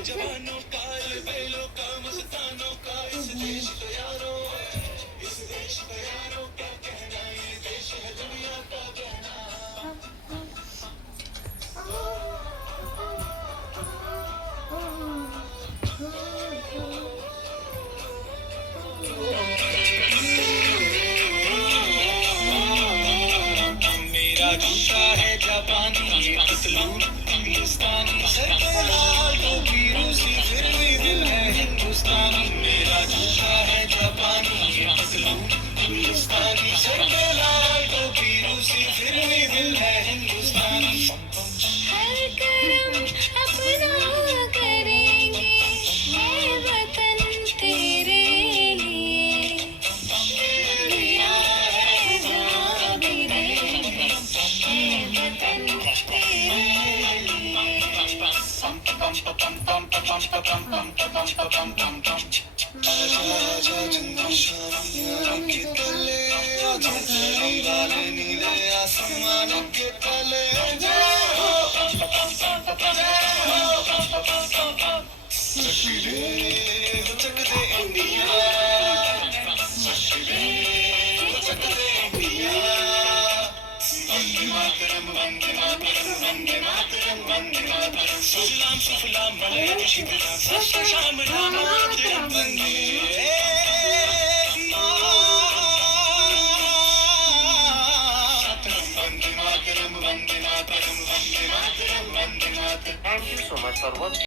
जवानों का बेलों का मस्तानों का इस देश का यारों क्या कहना ये देश है दुनिया का कहना मेरा जूता है जापानी ये पतलून हिंदुस्तानी सर पे लाल टोपी रूसी फिर भी दिल है हिंदुस्तानी मेरा जूता है जापानी ये पतलून हिंदुस्तानी सर पे लाल टोपी रूसी फिर भी दिल है हिंदुस्तानी हर करम अपना करेंगे ये वतन तेरे लिए दिया है जान भी देंगे ये वतन तेरे आजा चंद्र शाम के तले आजा गली वाले नीले आसमान के तले जय हो चक दे इंडिया चक दे इंडिया वंदे मातरम वंदे मातरम वंदे मातरम वंदे मातरम सुजलाम सुफलाम मलयज शीतलाम सस्य श्यामलाम मातरम वंदे Thank you so much for watching.